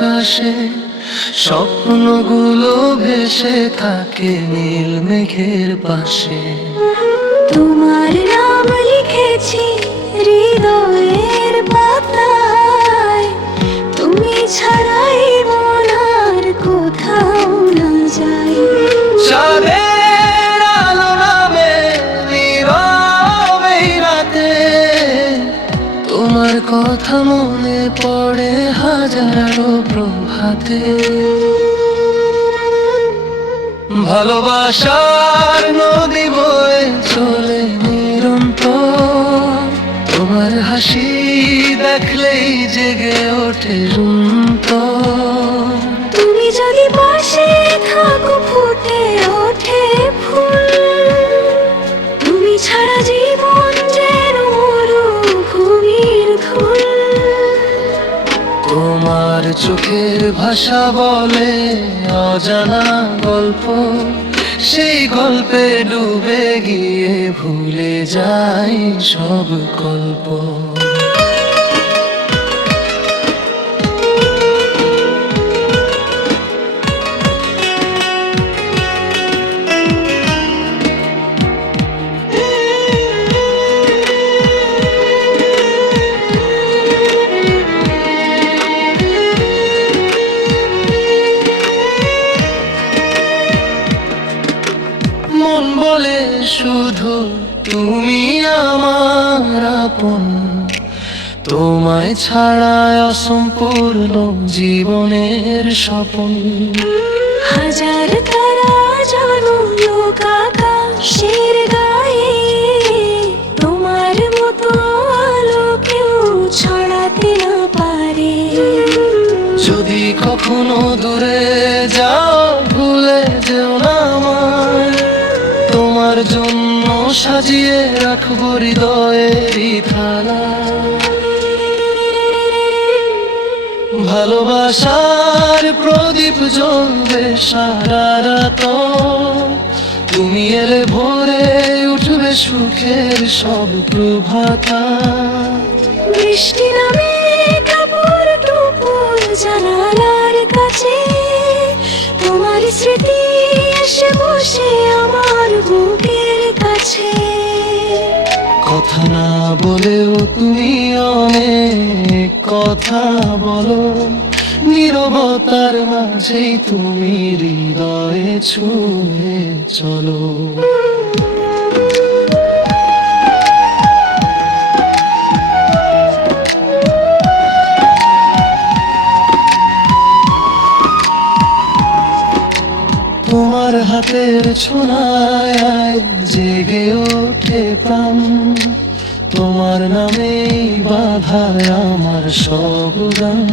আকাশে স্বপ্নগুলো ভেসে থাকে নীল মেঘের পাশে। তোমার নাম লিখেছি হৃদয়ের পাতায়, তুমি ছাড়াই মন আর কোথাও না যাই। চাঁদের আলো নামে নীরবে রাতে, তোমার কথা মনে পড়ে হাজারো প্রভাতে। ভালোবাসার নদী বয়ে চলে নিরন্তর, তোমার হাসি দেখলেই জেগে ওঠে রুন্তর। তুমি যদি পাশে থাকো ফুটে ওঠে ফুল, তুমি ছাড়া জীবন যেন মরুভূমির ধুল। তোমার চোখের ভাষা বলে অজানা গল্প, সেই গল্পে ডুবে গিয়ে ভুলে যাই সব গল্প। মন বলে শুধু তুমি আমার আপন, তোমায় ছাড়া অসম্পূর্ণ জীবনের স্বপন। হাজার তারা জনলোক আকাশের গায়ে, তোমার মতো আলো কেউ ছড়াতে না পারে। যদি কখনো দূরে যাও ভুলে যেও না আমায়, তোমার জন্য সাজিয়ে রাখবো হৃদয়েরই থালা। ভালোবাসার প্রদীপ জ্বলবে সারা রাত, তুমি এলে ভোরে উঠবে সুখের সব প্রভাতা। বৃষ্টি নামে কাপড় টুপুর জানালার কাছে, তোমার স্মৃতি এসে বসে আমার বুকের কাছে। কথা না বলেও তুমি অনেক কথা বলো, নীরবতার মাঝেই তুমি হৃদয়ে ছুঁয়ে চলো। তোমার হাতের ছোঁয়ায় জেগে ওঠে প্রাণ, তোমার নামেই বাঁধায় আমার সব গান।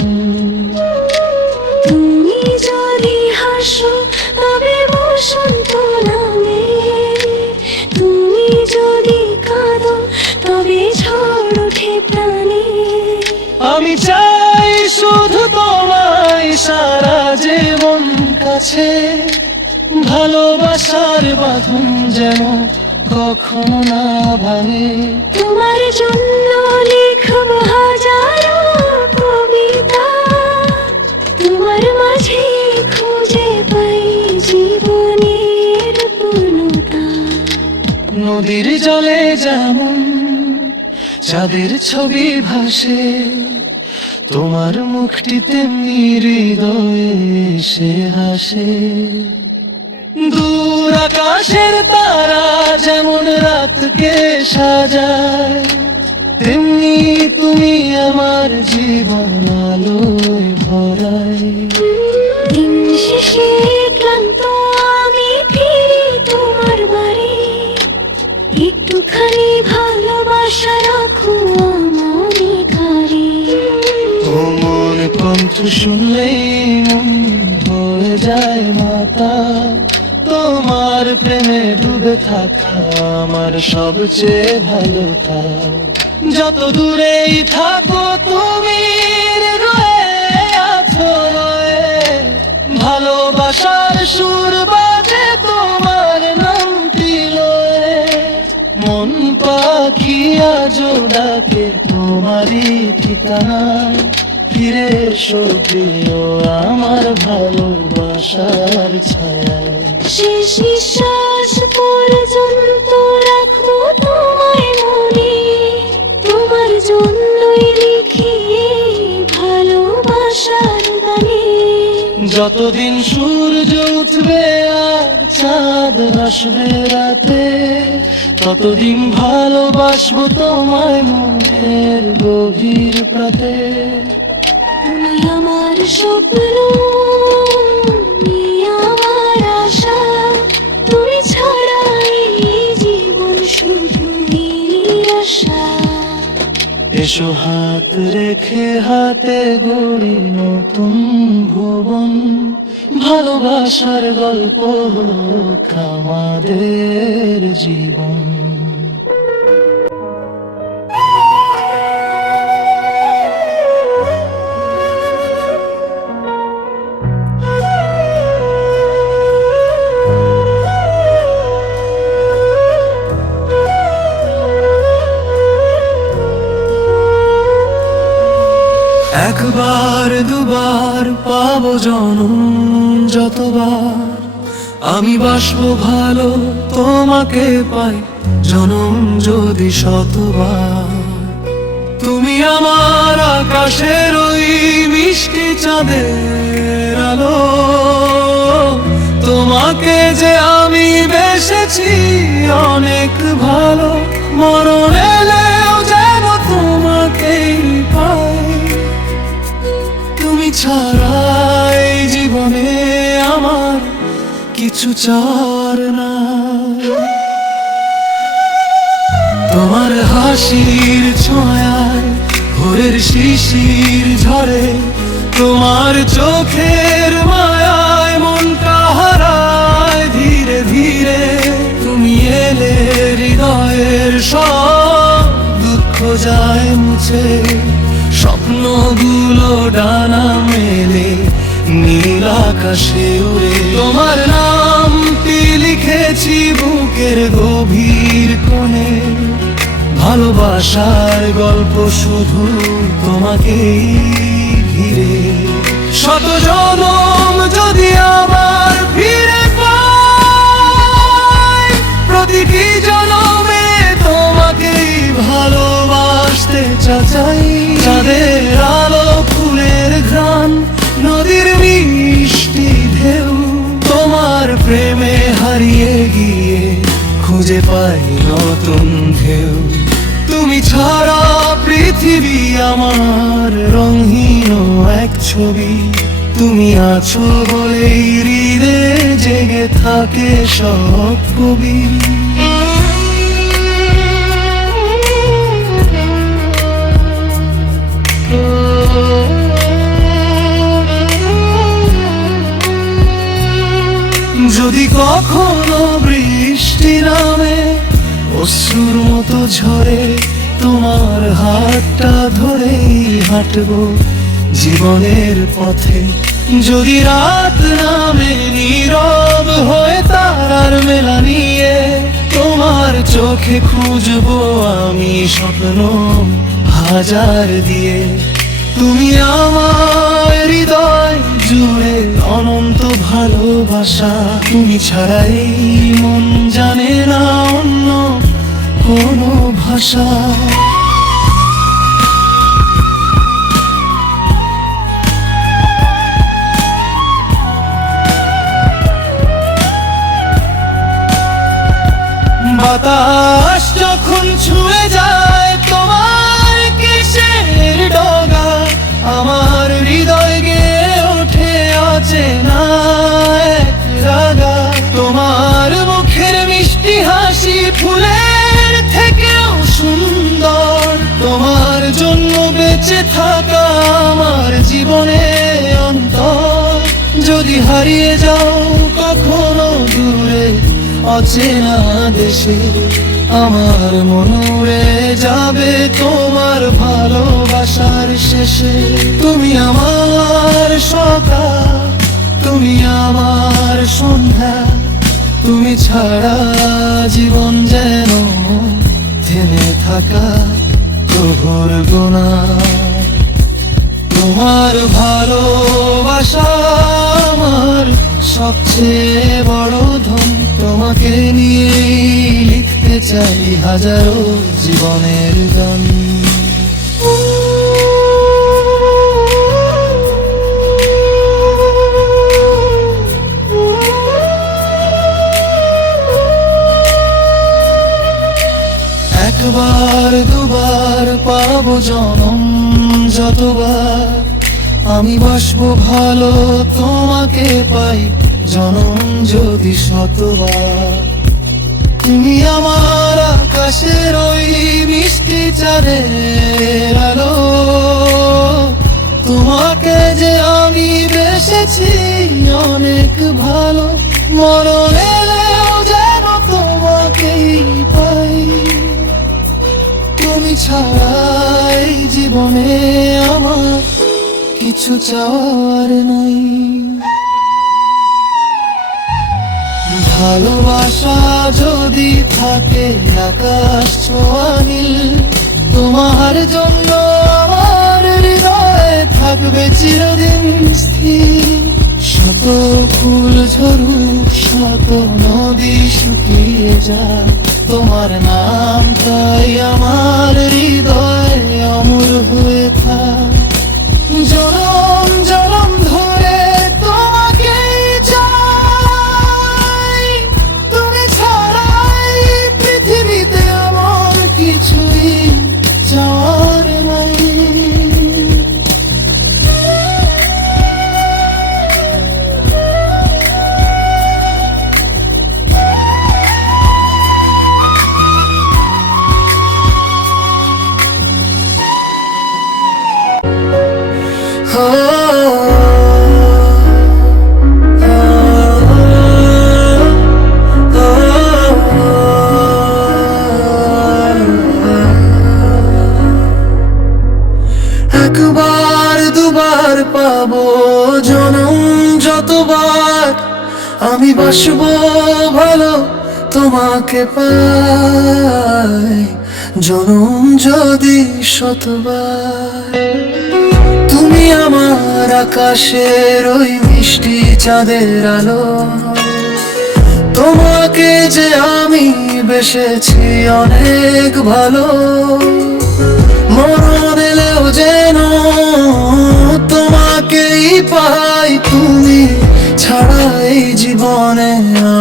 তুমি যদি হাসো তবে বসন্ত নামে, তুমি যদি কাঁদো তবে ঝড় ওঠে প্রাণে। আমি চাই শুধু তোমায় সারা জীবন কাছে, ভালোবাসার বাঁধন যেন কখনো না ভাঙে। তোমার জন্য লিখব হাজারো কবিতা, তোমার মাঝে খুঁজে পাই জীবনের পূর্ণতা। নদীর জলে যেমন চাঁদের ছবি ভাসে, তোমার মুখটি তেমনি হৃদয়ে এসে হাসে। দূর আকাশের তারা যেমন রাতকে সাজায়, তেমনি তুমি আমার জীবন আলোয় ভরায়। দিন শেষে ক্লান্ত আমি ফিরি তোমার বাড়ি, একটুখানি ভালোবাসা রাখো মনে কারে। ও মন কণ্ঠ শুনলেই মন হয়ে যায় মাতা, তোমার প্রেমে ডুবে থাকা আমার সবচেয়ে ভালো কাজ। যত দূরেই থাকো তুমি রয়ে আছো রয়ে, ভালোবাসার সুর বাজে তোমার নামটি লয়ে। মন পাখি আজো ডাকে তোমারই ঠিকানায়, ফিরে এসো প্রিয় আমার ভালোবাসার ছায়ায়। শেষ নিঃশ্বাস পর্যন্ত রাখবো তোমায় মনে, তোমার জন্যই লিখি ভালোবাসার গানে। যতদিন সূর্য উঠবে আর চাঁদ আসবে রাতে, ততদিন ভালোবাসবো তোমায় মনের গভীর প্রাতে। তুমি আমার স্বপ্ন, তুমি আমার আশা, তুমি ছাড়া এই জীবন শুধু নিরাশা। এসো হাত রেখে হাতে গড়ি নতুন ভুবন, ভালোবাসার গল্প হোক আমাদের জীবন। একবার দুবার পাবো জনম যতবার, আমি বাসবো ভালো তোমাকে পাই জনম যদি শতবার। তুমি আমার আকাশের ওই মিষ্টি চাঁদের আলো, তোমাকে যে আমি বেসেছি অনেক ভালো, মরণ এলেও যেন তোমাকেই পাই। তুমি ছাড়া এই জীবনে আমার কিছু চার না। তোমার হাসির ছোঁয়ায় ভোরের শিশির ঝরে, তোমার চোখের মায়ায় মনটা হারায় ধীরে ধীরে। তুমি এলে হৃদয়ের সব দুঃখ যায় মুছে, স্বপ্নগুলো ডানা মেলে নীল আকাশে উড়ে। তোমার নামটি লিখেছি বুকের গভীর কোণে, ভালোবাসার গল্প শুধু তোমাকেই ঘিরে। শত জনম যদি আবার ফিরে পাই, প্রতিটি জনমে তোমাকেই ভালোবাসতে চাই। চাঁদের আলো, ফুলের ঘ্রাণ, নদীর মিষ্টি ঢেউ, তোমার প্রেমে হারিয়ে গিয়ে খুঁজে পাই নতুন ঢেউ। তুমি ছাড়া পৃথিবী আমার রঙহীন এক ছবি, তুমি আছো বলেই হৃদয়ে জেগে থাকে সব কবি। যদি কখনো বৃষ্টি নামে অশ্রুর মতো ঝরে, তোমার হাতটা ধরেই হাঁটবো জীবনের পথে। যদি রাত নামে নীরব হয়ে তারার মেলা নিয়ে, তোমার চোখে খুঁজবো আমি স্বপ্ন হাজার দিয়ে। তুমি আমার হৃদয় জুড়ে অনন্ত ভালোবাসা, তুমি ছাড়াই মন জানে না অন্য কোনো ভাষা। বাতাস যখন ছুঁয়ে যায় তোমার কেশের ডগা, আমার হৃদয় গেয়ে ওঠে অচেনা এক রাগা। তোমার মুখের মিষ্টি হাসি ফুলের থেকেও সুন্দর, তোমার জন্য বেঁচে থাকা আমার জীবনে অন্তর। যদি হারিয়ে যাও কখনো দূরে অচেনা দেশে, আমার মন উড়ে যাবে তোমার ভালোবাসার শেষে। তুমি আমার সকাল, তুমি আমার সন্ধ্যা, তুমি ছাড়া জীবন যেন থেমে থাকা প্রহর গোনা। তোমার ভালোবাসা আমার সবচেয়ে বড় ধন। তোমাকে নিয়ে লিখতে চাই হাজারো জীবনের গান। একবার দুবার পাবো জনম যতবার, আমি বাসবো ভালো তোমাকে পাই জনম যদি শতবার। তুমি আমার আকাশের ওই মিষ্টি চাঁদের আলো, তোমাকে যে আমি বেসেছি অনেক ভালো। মরণ এলেও যেন তোমাকেই পাই, তুমি ছাড়াই জীবনে আমার কিছু চাওয়ার নাই। ভালোবাসা যদি থাকে আকাশ ছোঁয়া নীল, তোমার জন্য আমার হৃদয়ে থাকবে চিরদিন স্থির। শত ফুল ঝরুক শত নদী শুকিয়ে যায়, তোমার নাম তাই আমার হৃদয়ে অমর হয়ে থাক। জনম জনম ধরে তোমাকেই চাই, তুমি ছাড়াই পৃথিবীতে আমার কিছুই চাওয়ার নাই। একবার দুবার পাবো জনম যতবার, আমি বাসবো ভালো তোমাকে পাই জনম যদি শতবার। তুমি আমার আকাশের ওই মিষ্টি চাঁদের আলো, তোমাকে যে আমি বেসেছি অনেক ভালো। মরণ এলেও যেন তোমাকেই পাই, তুমি ছাড়া এই জীবনে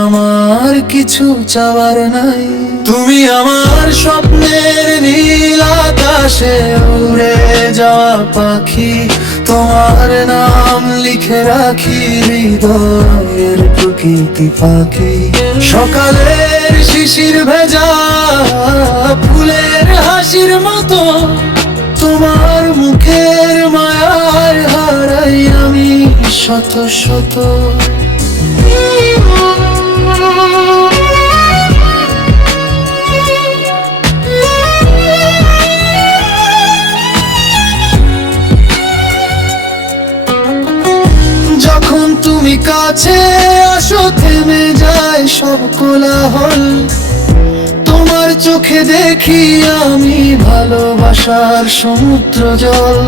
আমার কিছু চাওয়ার নাই। তুমি আমার স্বপ্নের নীল আকাশে উড়ে যাওয়া পাখি, তোমার নাম লিখে রাখি হৃদয়ের প্রকৃতি পাখি। সকালের শিশির ভেজা ফুলের হাসির মতো, তোমার মুখের মায়ার হারাই আমি শত শত। যখন তুমি কাছে আসো থেমে যায় সব কোলাহল, তোমার চোখে দেখি আমি ভালোবাসার সমুদ্র জল।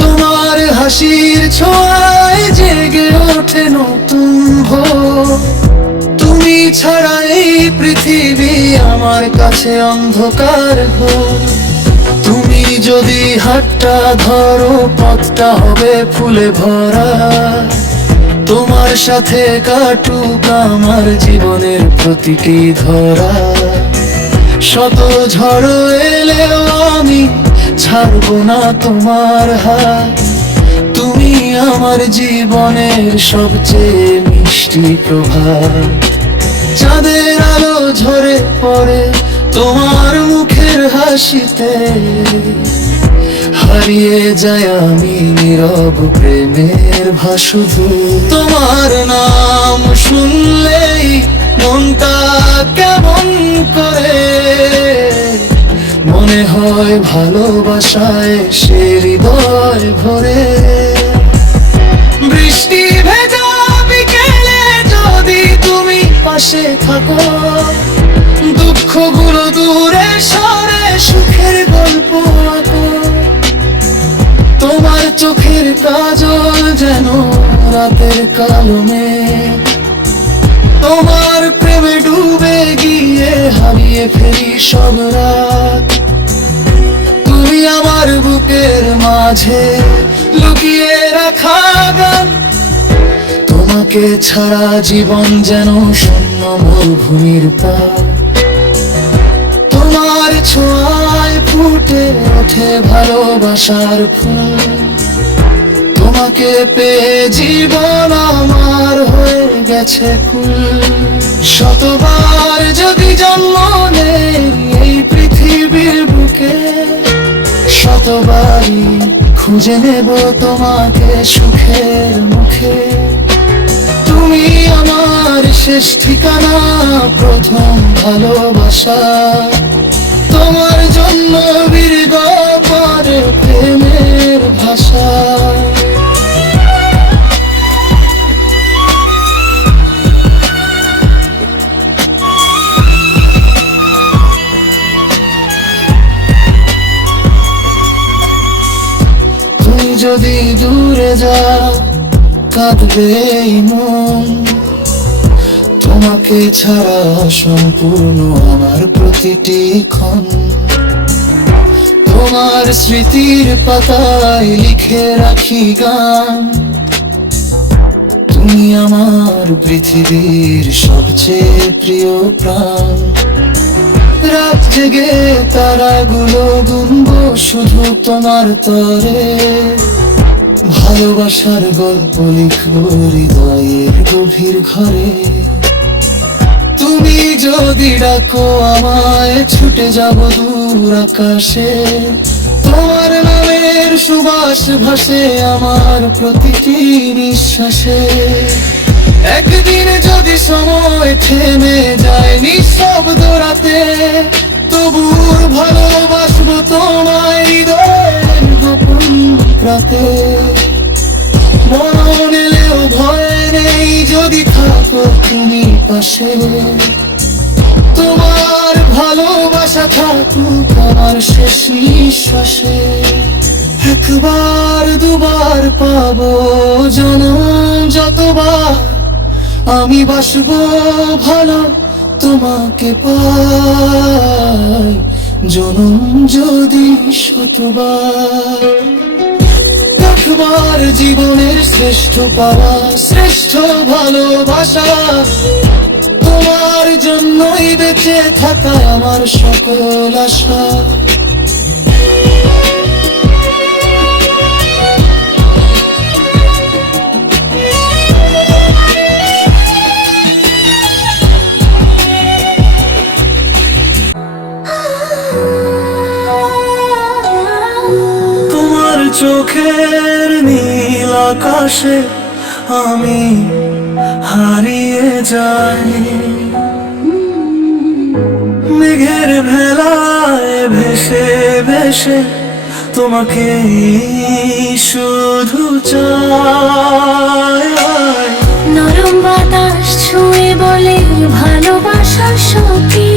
তোমার হাসির ছোঁয়ায় জেগে ওঠে নতুন ভোর, তুমি ছাড়া এই পৃথিবী আমার কাছে অন্ধকার ঘোর। তুমি যদি হাতটা ধরো পথটা হবে ফুলে ভরা, তোমার সাথে কাটুক আমার জীবনের প্রতিটি ধরা। শত ঝড় এলেও আমি ছাড়বো না তোমার হাত, তুমি আমার জীবনের সবচেয়ে মিষ্টি প্রভাত। চাঁদের আলো ঝরে পড়ে তোমার মুখের হাসিতে, হারিয়ে যায় আমি নীরব প্রেমের ভাসুধু। তোমার নাম শুনলেই মনটা কেমন করে, মনে হয় ভালোবাসায় সে হৃদয় ভরে। বৃষ্টি ভেজা বিকেলে যদি তুমি পাশে থাকো, দুঃখগুলো দূরে সরে সুখের গল্প আঁকো। তোমার চোখের কাজল যেন রাতের কালো মেঘ, তোমার প্রেমে ডুবে গিয়ে হারিয়ে ফেরি সব রাত। তুমি আমার বুকের মাঝে লুকিয়ে রাখা গান, তোমাকে ছাড়া জীবন যেন শূন্য মরুভূমির প্রাণ। তোমার ছোঁয়ায় ফুটে ওঠে ভালোবাসার ফুল, তোমাকে পেয়ে জীবন আমার হয়ে গেছে ফুল। শতবার যদি জন্ম নেই এই পৃথিবীর বুকে, শতবারই খুঁজে নেব তোমাকে সুখের মুখে। তুমি আমার শেষ ঠিকানা, প্রথম ভালোবাসা, তোমার জন্য বীরগ পরে প্রেমের ভাষা। তুমি যদি দূরে যাও কাঁদবে এই মন, তোমাকে ছাড়া সম্পূর্ণ আমার প্রতিটি ক্ষণ। তোমার স্মৃতির পাতায় লিখে রাখি গান, তুমি আমার পৃথিবীর সবচেয়ে প্রিয় প্রাণ। রাত জেগে তারাগুলো গুনবো শুধু তোমার তরে, ভালোবাসার গল্প লিখবো হৃদয়ের গভীর ঘরে। তুমি যদি ডাকো আমায় ছুটে যাব দূর আকাশে, তোমার নামের সুবাস ভাসে আমার প্রতিটি নিঃশ্বাসে। একদিন যদি সময় থেমে যায় নিঃশব্দ রাতে, তবু ভালোবাসবো তোমায় হৃদয়ের গোপন রাতে। মরণ এলেও ভয় নেই যদি থাকো তুমি পাশে, তোমার ভালোবাসা থাকুক আমার শেষ নিঃশ্বাসে। একবার দুবার পাবো জনম যতবার, আমি বাসবো ভালো তোমাকে পাই জনম যদি শতবার। একবার জীবনের শ্রেষ্ঠ পাওয়া, শ্রেষ্ঠ ভালোবাসা, তোমার জন্যই বেঁচে থাকা আমার সকল আশা। চোখের নীল আকাশে আমি হারিয়ে যাই, মেঘের ভেলায় ভেসে ভেসে তোমাকে শুধু চাই। নরম বাতাস ছুঁয়ে বলে ভালোবাসার শক্তি,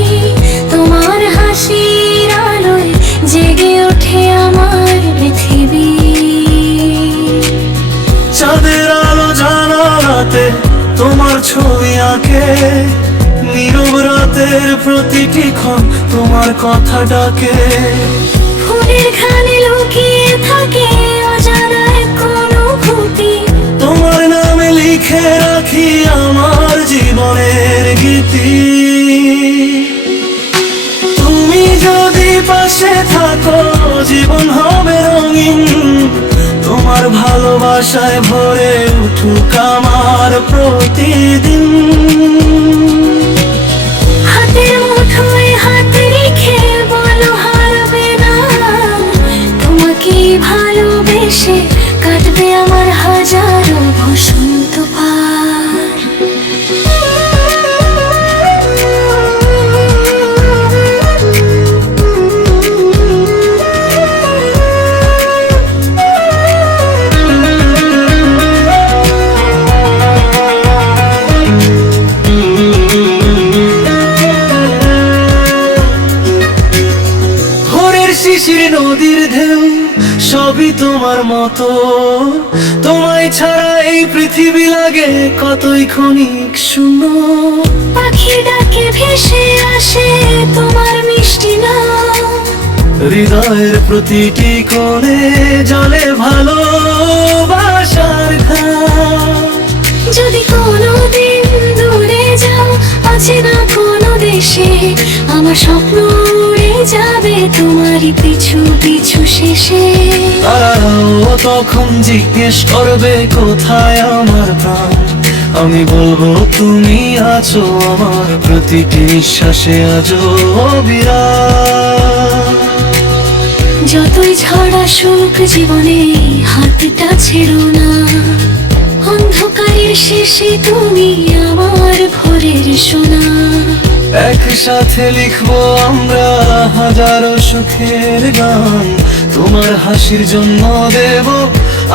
তোমার হাসির আলোয় জেগে ওঠে আমার পৃথিবী। চাঁদের আলো জানালাতে তোমার ছবি আঁকে, নীরব রাতের প্রতিটি ক্ষণ তোমার কথা ডাকে। ফুলের খানে লুকিয়ে থাকে অজানা এক অনুভূতি, তোমার নামে লিখে রাখি আমার জীবনের গীতি। তুমি যদি পাশে থাকো জীবন হবে রঙিন, তোমার ভালোবাসায় ভরে উঠুক আমার প্রতিদিন। হাতের মুঠোয় হাত রেখে বলো হারবে না, তোমাকে ভালোবেসে কাটবে আমার হাজারো বসন্ত পার। হাসির নদীর ঢেউ সবই তোমার মতো। তোমায় ছাড়া এই পৃথিবী লাগে কতই ক্ষণিক শূন্য। পাখি ডাকে ভেসে আসে তোমার মিষ্টি নাম, হৃদয়ের প্রতিটি কোণে জলে ভালোবাসার ঘাম। যদি কোনোদিন দূরে যাও অচেনা কোনো দেশে, আমার স্বপ্ন উড়ে যাবে তোমারই পিছু পিছু শেষে। তারাও তখন জিজ্ঞেস করবে কোথায় আমার প্রাণ, আমি বলবো তুমি আছো আমার প্রতিটি নিঃশ্বাসে আজও অবিরাম। যতই ঝড় আসুক জীবনে হাতটা ছেড়ো না, অন্ধকারের শেষে তুমি আমার ভোরের সোনা। একসাথে লিখবো আমরা হাজারো সুখের গান, তোমার হাসির জন্য দেব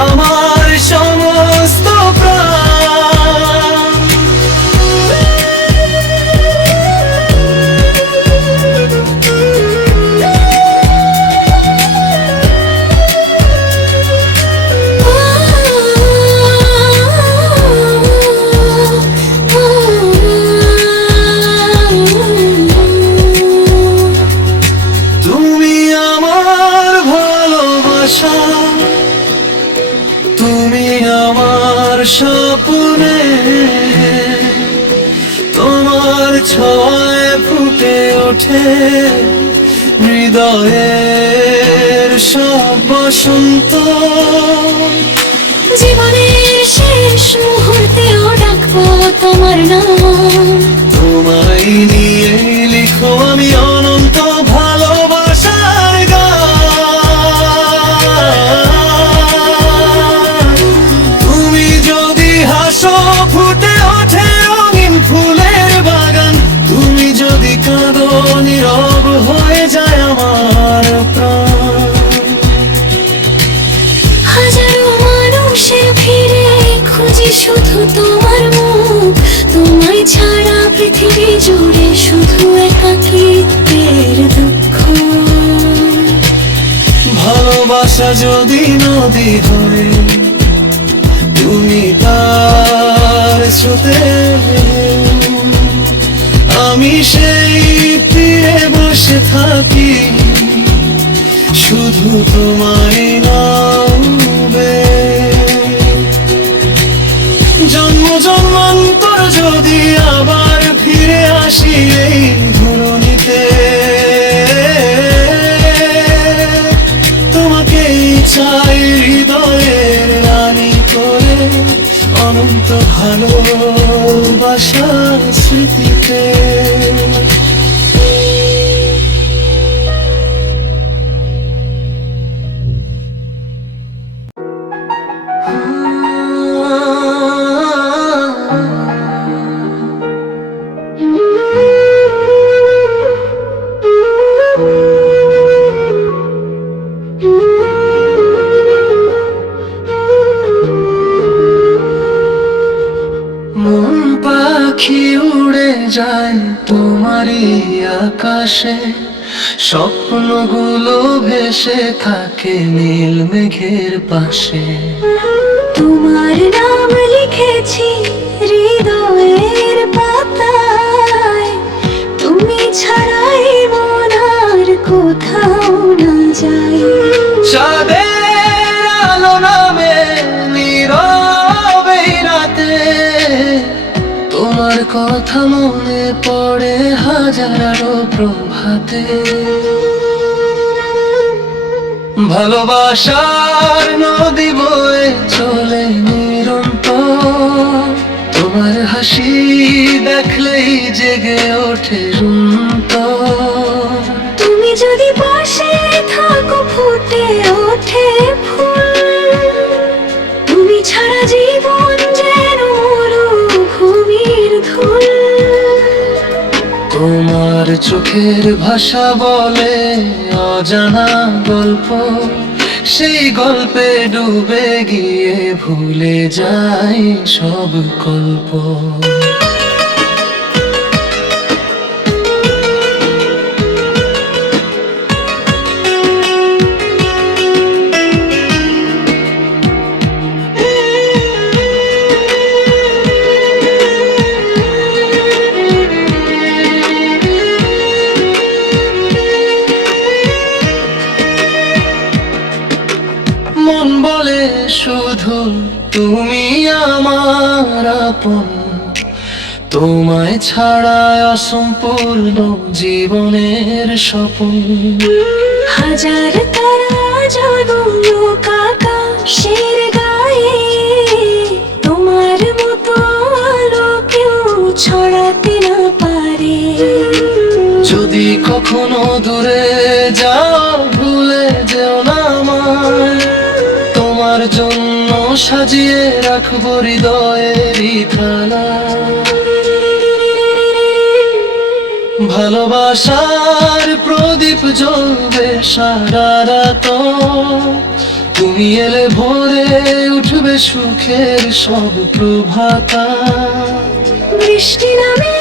আমার সমস্ত প্রাণ। তুমি আমার ভালোবাসা, তুমি আমার স্বপ্নে, তোমার ছোঁয়ায় ফুটে ওঠে হৃদয়ের সব বসন্ত। জীবনের শেষ মুহূর্তেও ডাকবো তোমার নাম, তোমায় নিয়ে লিখো আমি অনন্ত ভালোবাসার গান। তুমি যদি হাসো ফুটে ওঠে রঙিন ফুলের বাগান, তুমি যদি কাঁদো নীরব হয়ে যায় আমার প্রাণ। হাজারো মানুষের ভিড়ে খুঁজি শুধু তোমার মুখ, তোমায় ছাড়া পৃথিবী জুড়ে শুধু একাকিত্বের দুঃখ। ভালোবাসা যদি নদী হয় তুমি তার স্রোতে, আমি সেই তীরে বসে থাকি শুধু তোমায় নামবে। জন্ম জন্মান্তর যদি আবার ফিরে আসি এই ধরণীতে, তোমাকেই চাই হৃদয়ের রানী করে অনন্ত ভালোবাসার স্মৃতিতে। মন পাখি উড়ে যায় তোমারই আকাশে, স্বপ্নগুলো ভেসে থাকে নীল মেঘের পাশে। তোমার নাম লিখেছি হৃদয়ের পাতায়, তুমি ছাড়াই মন আর কোথাও না যায়। চাঁদের আলো নামে নীরবে রাতে, তোমার কথা মনে পড়ে হাজারো প্রভাতে। ভালোবাসার নদী বয়ে চলে নিরন্তর, তোমার হাসি দেখলেই জেগে ওঠে রুন্তর। তুমি যদি পাশে থাকো ফুটে ওঠে ফুল, তুমি ছাড়া জীবন যেন মরুভূমির ধুল। তোমার চোখের ভাষা বলে অজানা গল্প, সেই গল্পে ডুবে গিয়ে ভুলে যায় সব গল্প। তুমি আমার আপন, তোমায় ছাড়া অসম্পূর্ণ জীবনের স্বপ্ন। হাজার তারা জাগলো আকাশের গায়ে, তোমার মতো আলো কেউ ছড়াতে না পারে। যদি কখনো দূরে যাও ভুলে যেও না আমায়, তোমার জন্য সাজিয়ে রাখবো হৃদয়েরই থালা। ভালোবাসার প্রদীপ জ্বলবে সারা রাত, তুমি এলে ভোরে উঠবে সুখের সব প্রভাতা। বৃষ্টি নামে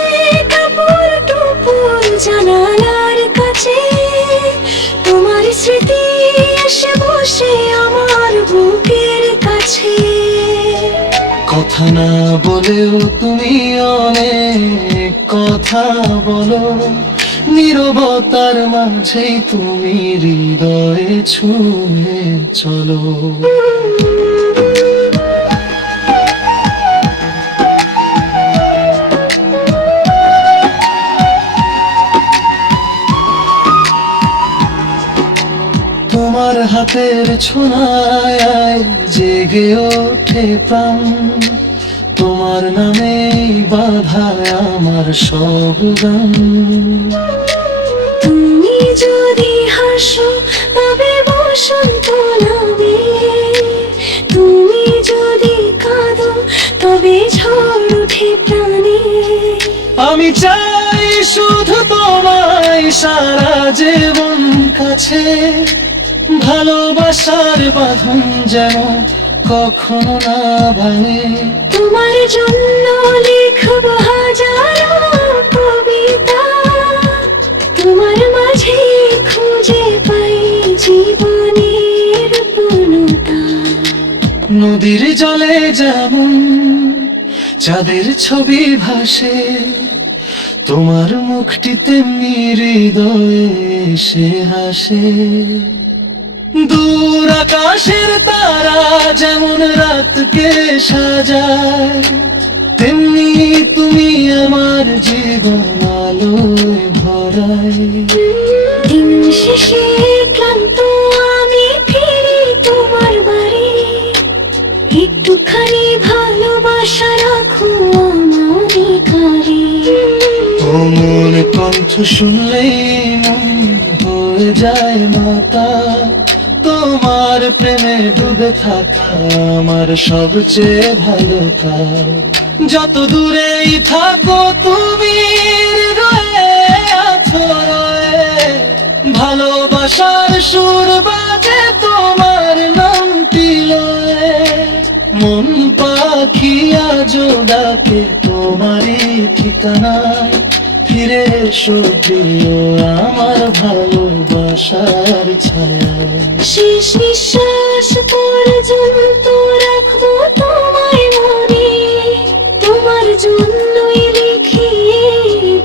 কাপড় টুপুর জানালার কাছে, তোমার স্মৃতি এসে বসে আমার বুকের কাছে। কথা না বলেও তুমি অনেক কথা বলো, নীরবতার মাঝেই তুমি হৃদয়ে ছুঁয়ে চলো। তোমার হাতের ছোঁয়ায় জেগে ওঠে প্রাণ, তোমার নামেই বাঁধায় আমার সব গান। তুমি যদি হাসো তবে বসন্ত নামে, তুমি যদি কাঁদো তবে ঝড় ওঠে প্রাণে। আমি চাই শুধু তোমায় সারা জীবন কাছে, ভালোবাসার বাঁধন যেন কখনো না ভাঙে। তোমার জন্য লিখব হাজারো কবিতা, তোমার মাঝে খুঁজে পাই জীবনের পূর্ণতা। নদীর জলে যেমন চাঁদের ছবি ভাসে, তোমার মুখটি তেমনি হৃদয়ে এসে হাসে। দূর আকাশের তারা যেমন রাতকে সাজায়, তেমনি তুমি আমার জীবন আলোয় ভরায়। দিন শেষে ক্লান্ত আমি ফিরি তোমার বাড়ি, একটুখানি ভালোবাসা রাখো আমার কারে। মন কণ্ঠ শুনলেই মন হয়ে যায় মাতা, তোমার প্রেমে ডুবে থাকা আমার সবচেয়ে ভালো কাজ। যত দূরেই থাকো তুমি হৃদয়ে আছো রয়ে, ভালোবাসার সুর বাজে তোমার নামটি লয়ে। মন পাখি আজো ডাকে তোমারই ঠিকানায়, ফিরে এসো প্রিয় আমার ভালোবাসার ছায়ায়। শেষ নিঃশ্বাস পর্যন্ত রাখবো তোমায় মনে, তোমার জন্যই লিখি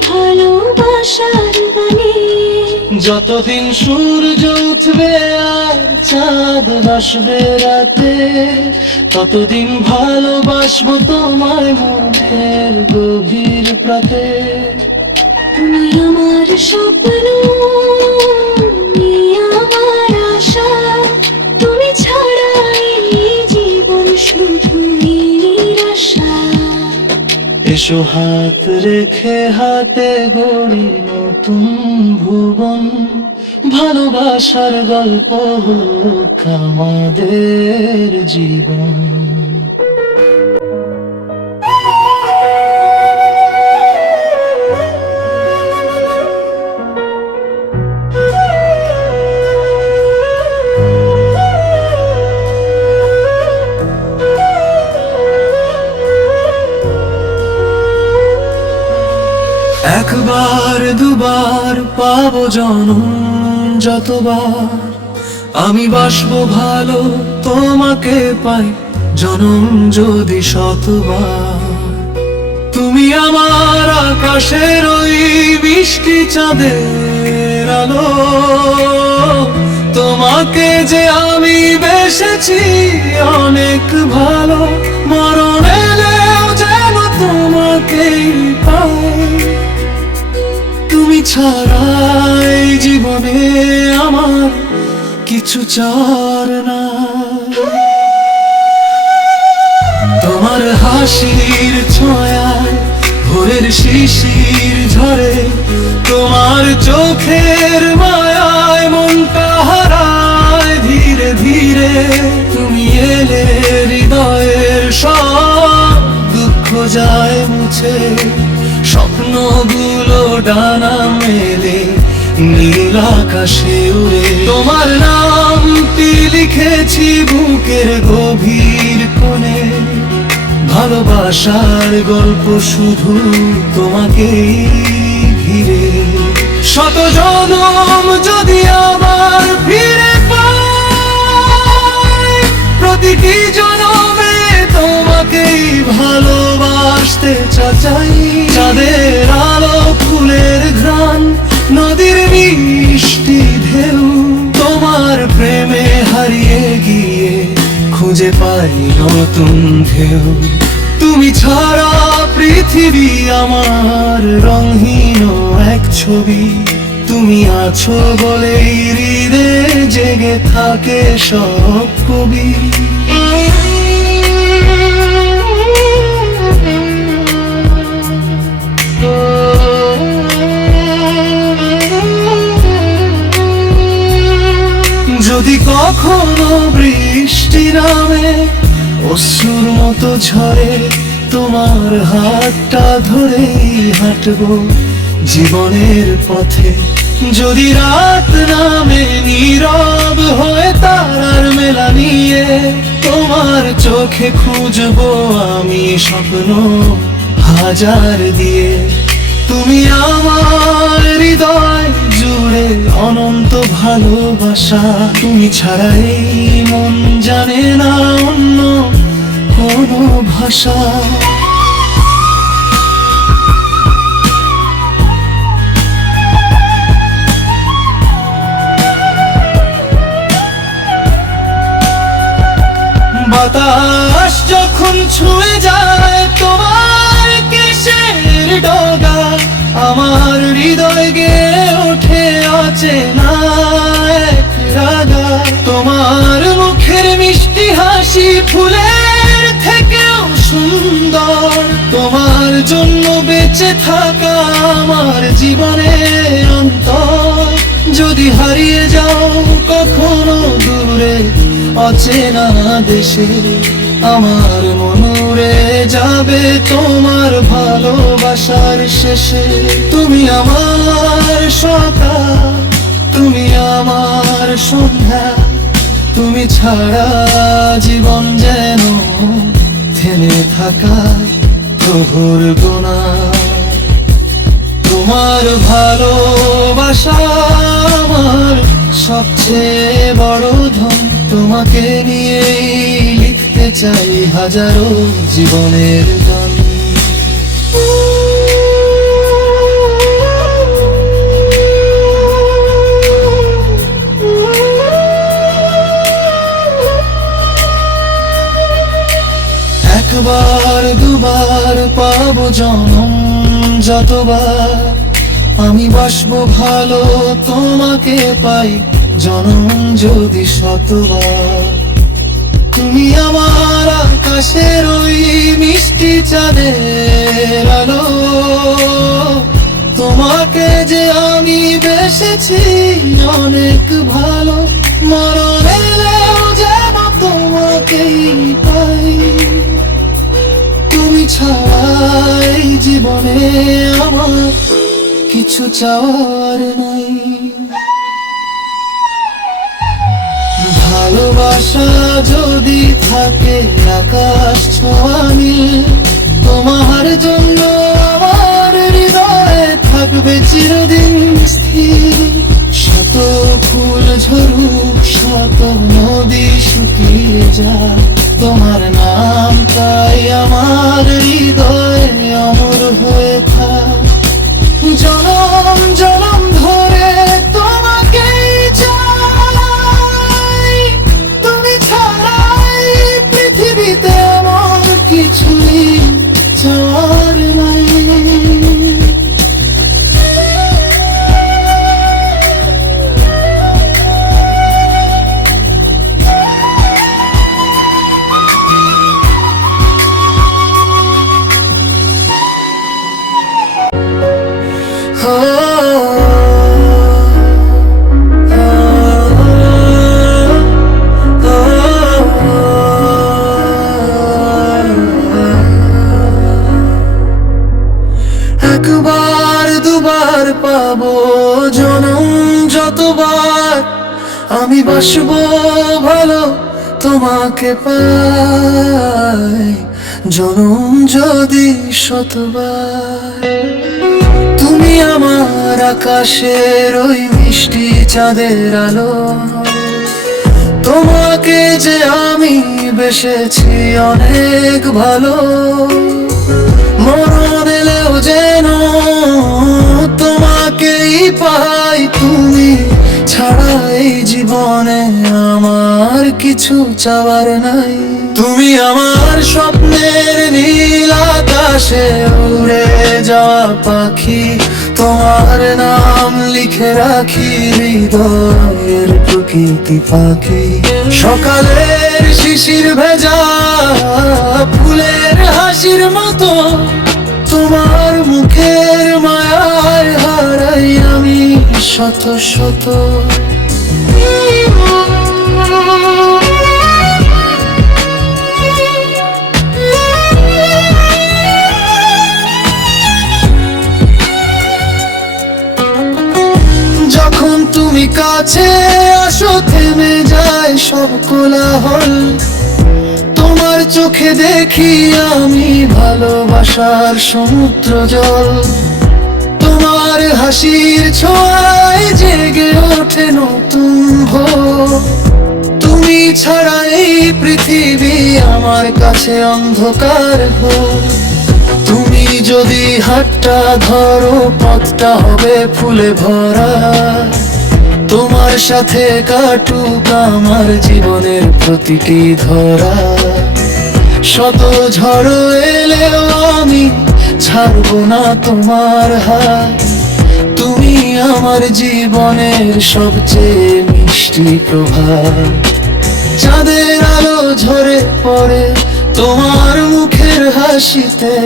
ভালোবাসার গানে। যতদিন সূর্য উঠবে আর চাঁদ ভাসবে রাতে, ততদিন ভালোবাসবো তোমায় মনের গভীর প্রাতে। তুমি আমার স্বপ্ন, তুমি আমার আশা, তুমি ছাড়া এই জীবন শুধু নিরাশা। এসো হাত রেখে হাতে গড়ি নতুন ভুবন, ভালোবাসার গল্প হোক আমাদের জীবন। একবার দুবার পাবো জনম যতবার, আমি বাসবো ভালো তোমাকে পাই জনম যদি শতবার। তুমি আমার আকাশের ওই মিষ্টি চাঁদের আলো, তোমার তোমাকে যে আমি বেসেছি অনেক ভালো, মরণ এলেও যেন তোমাকেই পাই। তুমি ছাড়া এই জীবনে আমার কিছু চার না। তোমার হাসির ছোঁয়ায় ভোরের শিশির ঝরে, তোমার চোখের মায়ায় মনটা হারায় ধীরে ধীরে। তুমি এলে হৃদয়ের সব দুঃখ যায় মুছে, স্বপ্নগুলো ডানা মেলে নীল আকাশে উড়ে। তোমার নামটি লিখেছি বুকের গভীর কোণে, ভালোবাসার গল্প শুধু তোমাকেই ঘিরে। শত জনম যদি আবার ফিরে পাই, প্রতিটি জনমে তোমাকেই ভালোবাসতে চাই। চাঁদের আলো, ফুলের ঘ্রাণ, নদীর মিষ্টি ঢেউ, তোমার প্রেমে হারিয়ে গিয়ে খুঁজে পাই নতুন ঢেউ। তুমি ছাড়া পৃথিবী আমার রঙহীন এক ছবি, তুমি আছো বলেই হৃদয়ে জেগে থাকে সব কবি। যদি কখনো বৃষ্টি নামে অশ্রুর মতো ঝরে, তোমার হাতটা ধরেই হাঁটবো জীবনের পথে। যদি রাত নামে নীরব হয়ে তারার মেলা নিয়ে, তোমার চোখে খুঁজবো আমি স্বপ্ন হাজার দিয়ে। তুমি আমার হৃদয় জুড়ে অনন্ত ভালোবাসা, তুমি ছাড়া এই মন জানে না অন্য কোনো ভাষা। বাতাস যখন ছুঁয়ে যায় তোমার কেশের ডগা, আমার হৃদয় গেয়ে ওঠে অচেনা এক রাগা। তোমার মুখের মিষ্টি হাসি ফুলের থেকেও সুন্দর, তোমার জন্য বেঁচে থাকা আমার জীবনের অন্তর। যদি হারিয়ে যাও কখনো দূরে অচেনা দেশে, আমার মন উড়ে যাবে তোমার ভালোবাসার শেষে। তুমি আমার সকাল, তুমি আমার সন্ধ্যা, তুমি ছাড়া জীবন যেন থেমে থাকা প্রহর গোনা। তোমার ভালোবাসা আমার সবচেয়ে বড় ধন, তোমাকে নিয়েই লিখতে চাই হাজারো জীবনের গান। একবার দুবার পাবো জনম যতবার, আমি বাসবো ভালো তোমাকে পাই জনম যদি শতবার। তুমি আমার আকাশের ওই মিষ্টি চাঁদের আলো, তোমাকে যে আমি বেসেছি অনেক ভালো, মরণ এলেও যেন তোমাকেই পাই। তুমি ছাড়া এই জীবনে আমার কিছু চাওয়ার নাই। ভালোবাসা যদি থাকে আকাশ ছোঁয়ানি, তোমার জন্য আমার হৃদয়ে থাকবে চিরদিন স্থির। শত ফুল ঝরুক, শত নদী শুকিয়ে যায়, তোমার নাম তাই আমার হৃদয়ে অমর হয়ে থাক। জনম জনম ধরে তোমাকেই চাই। কতবার আমি বাসবো ভালো তোমাকে পাই, জনম যদি শতবার। তুমি আমার আকাশের ওই মিষ্টি চাঁদের আলো, তোমাকে যে আমি বেসেছি অনেক ভালো। মরণ এলেও যেন তোমাকেই পাই, তুমি ছাড়া এই জীবনে আমার কিছু চাওয়ার নাই। তুমি আমার স্বপ্নের নীল আকাশে উড়ে যাওয়া পাখি, তোমার নাম লিখে রাখি হৃদয়ের প্রকৃতি পাখি। সকালের শিশির ভেজা ফুলের হাসির মতো তোমার মুখের মায়ায় হারাই আমি শত শত। যখন তুমি কাছে আসো থেমে যায় সব কোলাহল, তোমার চোখে দেখি আমি ভালোবাসার সমুদ্র জল। তোমার হাসির ছোঁয়ায় জেগে ওঠে নতুন ভোর, তুমি ছাড়া এই পৃথিবী আমার কাছে অন্ধকার ঘোর। তুমি যদি হাতটা ধরো পথটা হবে ফুলে ভরা, তোমার সাথে কাটুক আমার জীবনের প্রতিটি ধরা। শত ঝড় এলেও আমি ছাড়বো না তোমার হাত, তুমি আমার জীবনের সবচেয়ে মিষ্টি প্রভাত। চাঁদের আলো ঝরে পড়ে তোমার মুখের হাসিতে,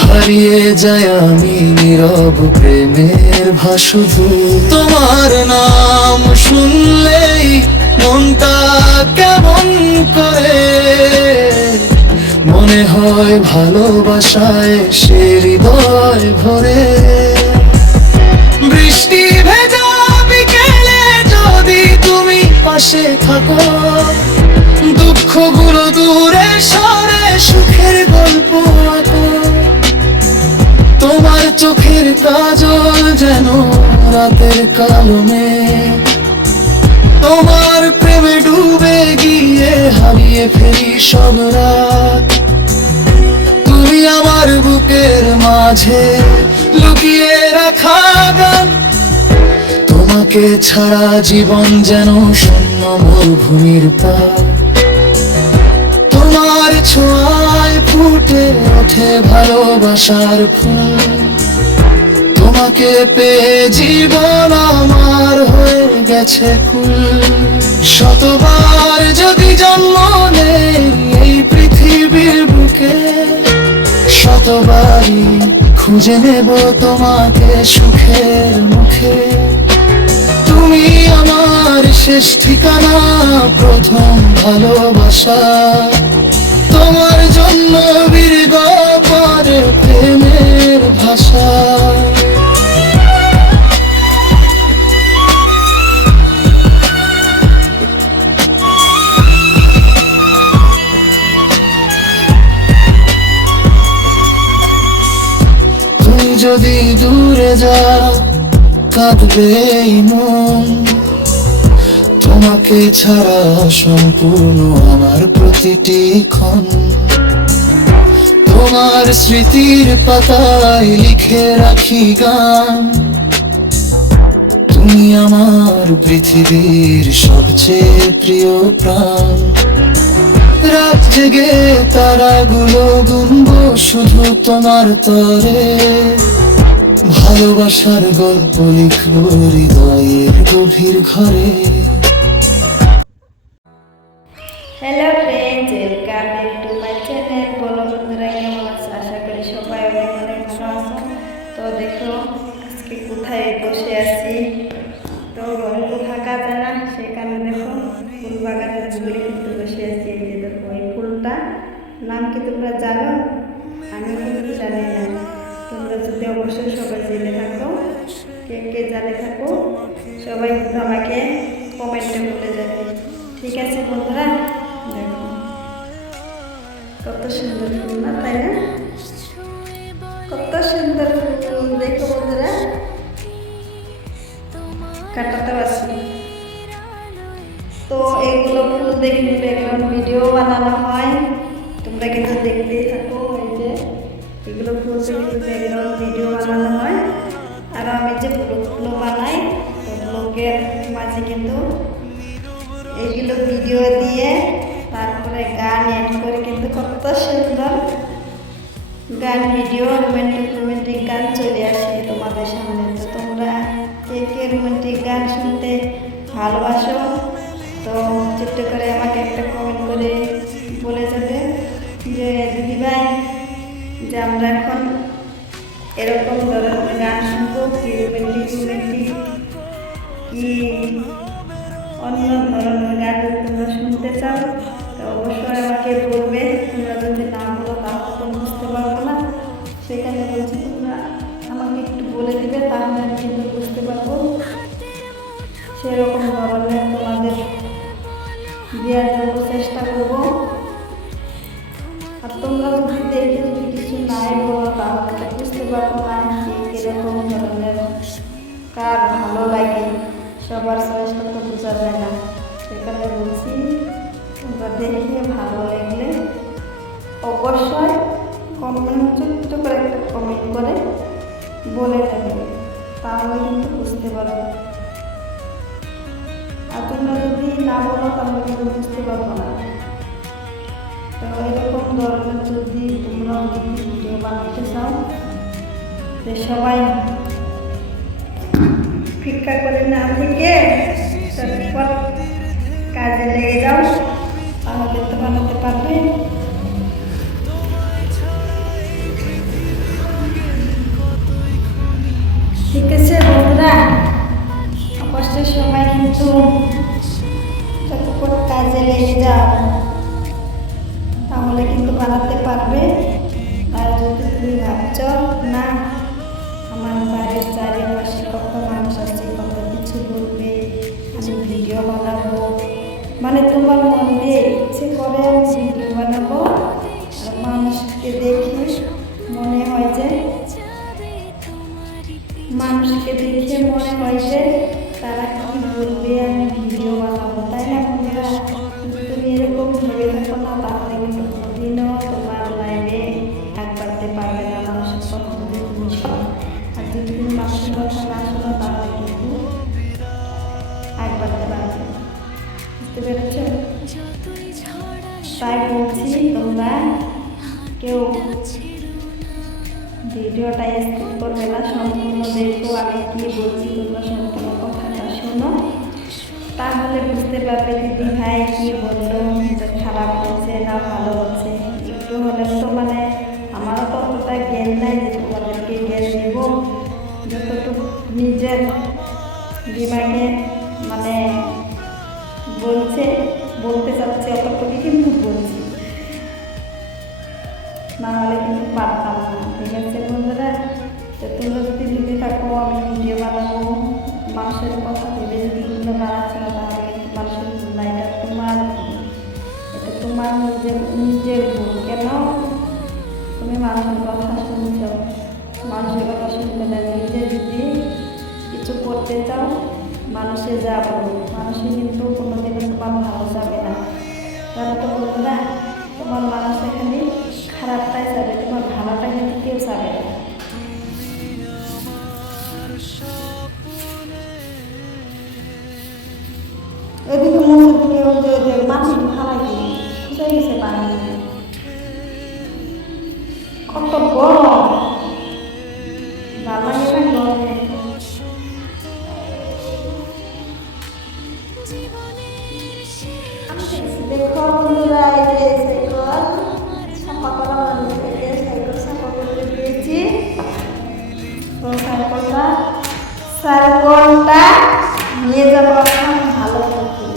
হারিয়ে যায় আমি নীরব প্রেমের ভাসুধু। তোমার নাম শুনলেই মনটা কেমন করে, মনে হয় ভালোবাসায় সে হৃদয় ভরে। বৃষ্টি ভেজা বিকেলে যদি তুমি পাশে থাকো, দুঃখগুলো দূরে সরে সুখের গল্প আঁকো। তোমার চোখের কাজল যেন রাতের কালো মেঘ, তোমার প্রেমে ডুবে গিয়ে হারিয়ে ফেরি সব রাত। তুমি আমার বুকের মাঝে লুকিয়ে রাখা গান, তোমাকে ছাড়া জীবন যেন শূন্য মরুভূমির পার। তোমার ছোঁয়ায় ফুটে ওঠে ভালোবাসার ফুল, তোমাকে পেয়ে জীবন আমার হয়ে গেছে কুল। শতবার যদি জন্ম নেই এই পৃথিবীর বুকে, শতবারই খুঁজে নেব তোমাকে সুখের মুখে। তুমি আমার শেষ ঠিকানা, প্রথম ভালোবাসা, তোমার জন্য বীরগ পরে প্রেমের ভাষা। তুমি যদি দূরে যাও কাঁদবে এই মন, তোমাকে ছাড়া সম্পূর্ণ আমার প্রতিটি ক্ষণ। তোমার স্মৃতির পাতায় লিখে রাখি গান, তুমি আমার পৃথিবীর সবচেয়ে প্রিয় প্রাণ। রাত জেগে তারাগুলো গুনবো শুধু তোমার তরে, ভালোবাসার গল্প লিখবো হৃদয়ের গভীর ঘরে। Hello friends, welcome back to my channel. বলো বন্ধুরা, কেমন আছো? আশা করি সবাই অনেক অনেক ভালো আছো। তো দেখো আজকে কোথায় বসে আছি, তো ঘরে তো থাকা যায় না, সেখানে দেখো ফুল বাগানের ঝুড়ি কিন্তু বসে আছি। এই যে দেখো এই ফুলটা নাম কি তোমরা জানো? আমি কিন্তু জানি না, তোমরা যদি অবশ্যই সবাই জেনে থাকো কে কে জানে থাকো সবাই কিন্তু আমাকে কমেন্টে বলে যাবে। ঠিক আছে বন্ধুরা, দেখো কত সুন্দর ফুল না, তাই না? কত সুন্দর ফুল দেখো বন্ধুরা, কাটাতে পারছি। তো এইগুলো ফুল দেখে ব্যাকগ্রাউন্ড ভিডিও বানানো হয়, তোমরা কিন্তু দেখতেই থাকো। এই যে এগুলো ফুল দেখে ব্যাকগ্রাউন্ড ভিডিও বানানো হয়, আর আমি যে ব্লগগুলো বানাই তো ব্লগের মাঝে কিন্তু এইগুলো ভিডিও দিয়ে তারপরে গান এড করে কিন্তু কত সুন্দর গান ভিডিও রোমান্টিক গান চলে আসে তোমাদের সামনে। তো তোমরা কে কে রোমান্টিক গান শুনতে ভালোবাসো তো ছোট্ট করে আমাকে একটা কমেন্ট করে বলে যাবে যে দিদিভাই, যে আমরা এখন এরকম ধরনের গান শুনবো, কি রোমান্টিক কি অন্য ধরনের গান তোমরা শুনতে চাও তো অবশ্যই আমাকে বলবে। তোমরা যদি না বলো তাহলে তো বুঝতে পারবো না, সেখানে বলছি তোমরা আমাকে একটু বলে দিবে, তাহলে আমি কিন্তু বুঝতে পারবো সেরকম ধরনের তোমাদের দেওয়ার জন্য চেষ্টা করবো। আর তোমরা যদি দেখে যদি কিছু নাই বলো তাহলে তো বুঝতে পারবো না কীরকম ধরনের কার ভালো লাগে, সবার চয়েসটা তো বোঝা যায় না। সেখানে বলছি তোমরা দেখে ভালো লাগলে অবশ্যই কমেন্ট ছোট্ট করে একটা কমেন্ট করে বলে যাবে, তাহলে কিন্তু বুঝতে পারবো। আর তোমরা যদি না বলো তাহলে কিন্তু বুঝতে পারবো না। তো এরকম ধরনের যদি তোমরা ভিডিও বানাতে চাও যে সবাই ফিক্কা করে না থেকে তারপর কাজে লেগে যাও, তাহলে তো বানাতে পারবে। ঠিক আছে বন্ধুরা, অবশ্যই সবাই কিন্তু চটপট কাজে লেগে যাও, তাহলে কিন্তু বানাতে পারবে। আর যদি তুমি ভাবছ না আমার বাড়ির চারিপাশে কত মানুষ আছে, কত কিছু বলবে, আমি ভিডিও বানাবো, মানে তোমার মন দিয়ে ইচ্ছে করে আমি ভিডিও বানাবো, আর মানুষকে দেখে মনে হয় যে তারা কি বলবে আমি ভিডিও বানাবো, তাই না বন্ধুরা? তুমি এরকম ভেবে থাকো না, তাহলে কিন্তু কোনোদিনও তোমার লাইফে আগ বাড়তে পারবে না। মানুষের কথা যদি তুমি শোনো, আর যদি তুমি মানুষের কথা না শোনো তাহলে কিন্তু আগ বাড়তে পারবে। বুঝতে পেরেছ? তাই বলছি তোমরা কেউ ভিডিওটা স্কিপ করবে না, সম্পূর্ণ দেখো আমি কি বলছি, তোমরা সম্পূর্ণ কথাটা শোনো, তাহলে বুঝতে পারবে দিদি ভাই কি বললো, যে খারাপ হচ্ছে না ভালো হচ্ছে। একটু হলে তো মানে আমারও তো অতটা জ্ঞান নাই যে তোমাদেরকে জ্ঞান দেব, যতটুকু নিজের দিমাগে মানে বলতে চাচ্ছে অতটুকু কিন্তু বলছি, না হলে কিন্তু পারতাম না। ঠিক আছে বন্ধুরা, তো তোমরা যদি ভেবে থাকো আমি ভিডিও বানাবো মানুষের কথা ভেবে যদি তোমরা বানাচ্ছ না, তাহলে কিন্তু মানুষের ভুল না, এটা তোমার ভুল, এটা তোমার নিজের ভুল। কেন তুমি মানুষের কথা শুনছ? মানুষের কথা শুনবে না, নিজে যদি কিছু করতে চাও মানুষে যা বলো, মানুষে কিন্তু কোনোদিনও তোমার ভালো যাবে না। তাহলে তো বন্ধুরা তোমার মানুষ এখানে খারাপটাই যাবে, তোমার ভালোটা কিন্তু কেউ যাবে না। এদিকে মুখের দিকে ওদের মাটি হারাই দিয়ে খুঁজে গেছে পানি, কত গরম ভালো লাগে না গরমে। দেখো বন্ধুরা, এই যে সাইকেল সাফা করা মানুষকে সাইকেল সাফা করে দিয়েছি। তো সাইকেলটা নিয়ে যাবো এখন ভালো থাকি।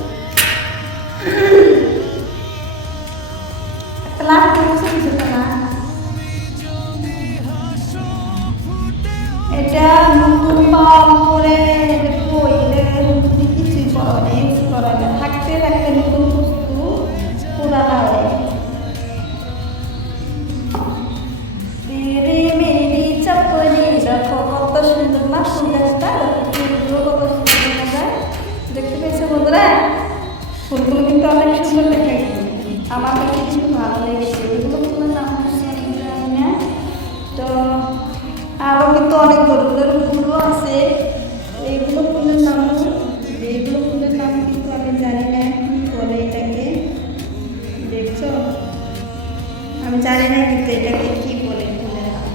আমার কাছে কিন্তু ভালো লেগেছে। এগুলো ফুলের নাম হচ্ছে আমি জানি না। তো আরও কিন্তু অনেক ধরনের ফুলও আছে। এইগুলো ফুলের নাম কিন্তু আমি জানি না কি বলে এটাকে। দেখছো, আমি জানি না কিন্তু এটাকে কি বলে ফুলের নাম।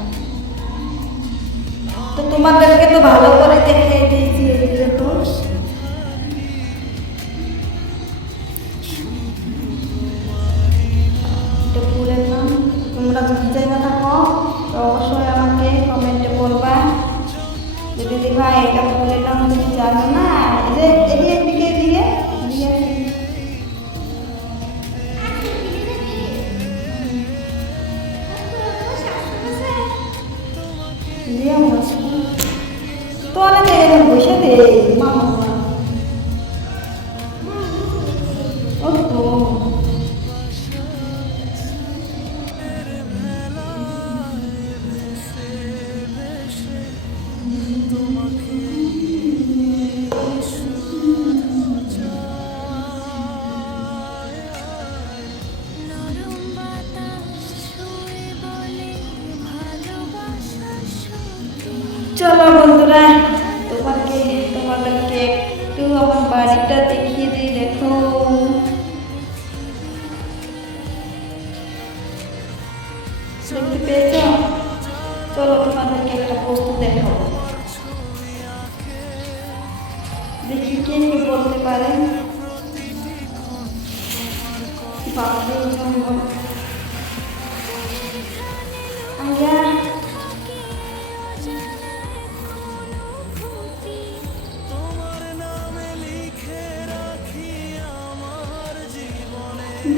তো তোমাদেরকে তো ভালো করে দেখিয়ে দিয়েছি। এগুলো তো এটা ফুলের নাম। তোমরা যদি জেনে থাকো তো অবশ্যই আমাকে কমেন্টে বলবা যে দিদি ভাই এটা ফুলের নাম তুমি জানো না। এই যে এদিকে তো অনেক বসে দে মামা ও তো চলো বন্ধুরা, তোমাদেরকে একটু আমার বাড়িটা দেখিয়ে দিই। দেখো, দেখতে পেয়েছ? চলো তোমাদেরকে একটা বস্তু দেখাবো, দেখি কে কে বলতে পারে। বাপরে জঙ্গল, আয়া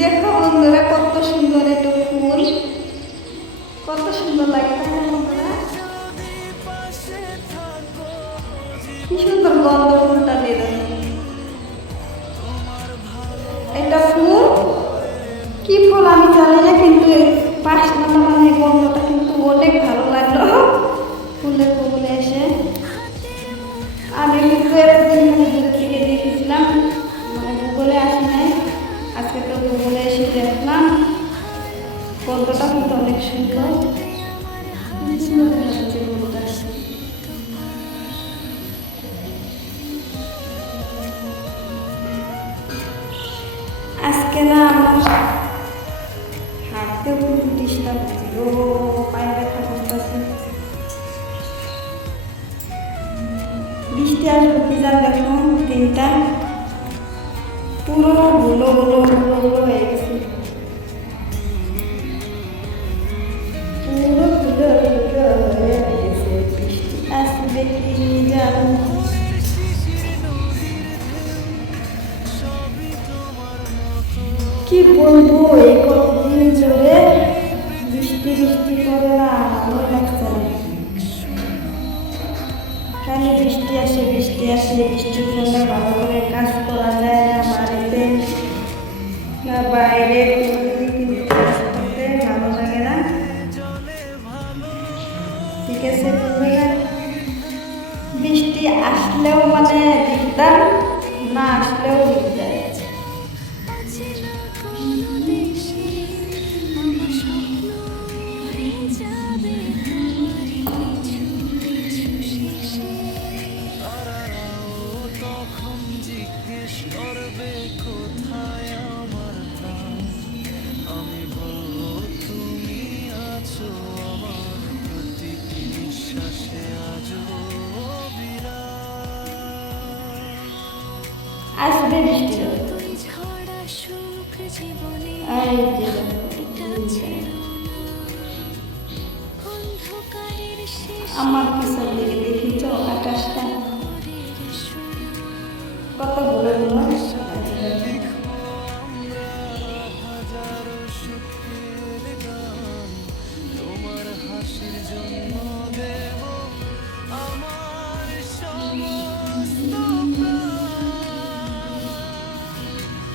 দেখো বন্ধুরা, কত সুন্দর একটা ফুল, কত সুন্দর লাগে তাই না বন্ধুরা? কি সুন্দর গন্ধ ফুলটা বেরোয়। এটা ফুল কি ফুল আমি জানি না, কিন্তু বাসনাটা মানে গন্ধটা কিন্তু অনেক ভালো লাগলো ফুলের কবলে এসে। আমি কিন্তু এতদিন দূর থেকে দেখেছিলাম, মানে গুগলে আসি নাই, আজকে তো গুগলে এসে দেখলাম। গল্পটা কিন্তু অনেক সুন্দর, আজকে না আমার হাঁটতেও কিন্তু ডিস্টার্ব হচ্ছে, ও পায়ে ব্যথা করতেছে। বৃষ্টি আসবে কি জান, দেখো দিনটা পুরো গুলো হয়ে গেছে, পুরো গুলো হয়ে গেছে। বৃষ্টি আসবে কি জান, কি বলবো, এই কতদিন ধরে বৃষ্টি করে না, ভালো লাগছে না। খালি বৃষ্টি আসে, বৃষ্টির জন্য ভালো করে কাজ করা যায় না বাড়িতে, না বাইরে কিন্তু কাজ করতে ভালো লাগে না। ঠিক আছে বন্ধুরা, বৃষ্টি আসলেও মানে দিকদার, না আসলেও দিকদার। আসবে বৃষ্টি, আমার পিছন দিকে দেখেছ আকাশটা কত গুলো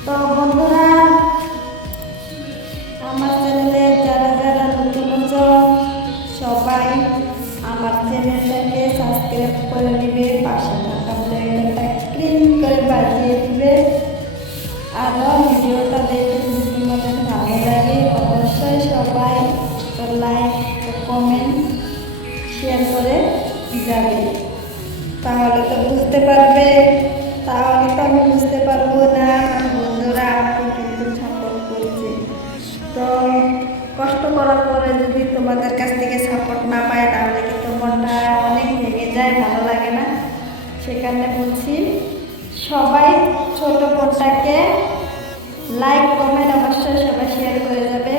তো বন্ধুরা, আমার চ্যানেলে যারা নতুন সবাই আমার চ্যানেলটাকে সাবস্ক্রাইব করে নেবে, পাশে থাকা বেলটা ক্লিক করে বাজিয়ে দিবে। আরও ভিডিওটা দেখে যদি তোমাদের ভালো পরে যদি তোমাদের কাছ থেকে সাপোর্ট না পাই তাহলে কিন্তু মনটা অনেক ভেঙে যায়, ভালো লাগে না। সেখানে বলছি সবাই ছোট বোনটাকে লাইক কমেন্ট অবশ্যই সবাই শেয়ার করে যাবে।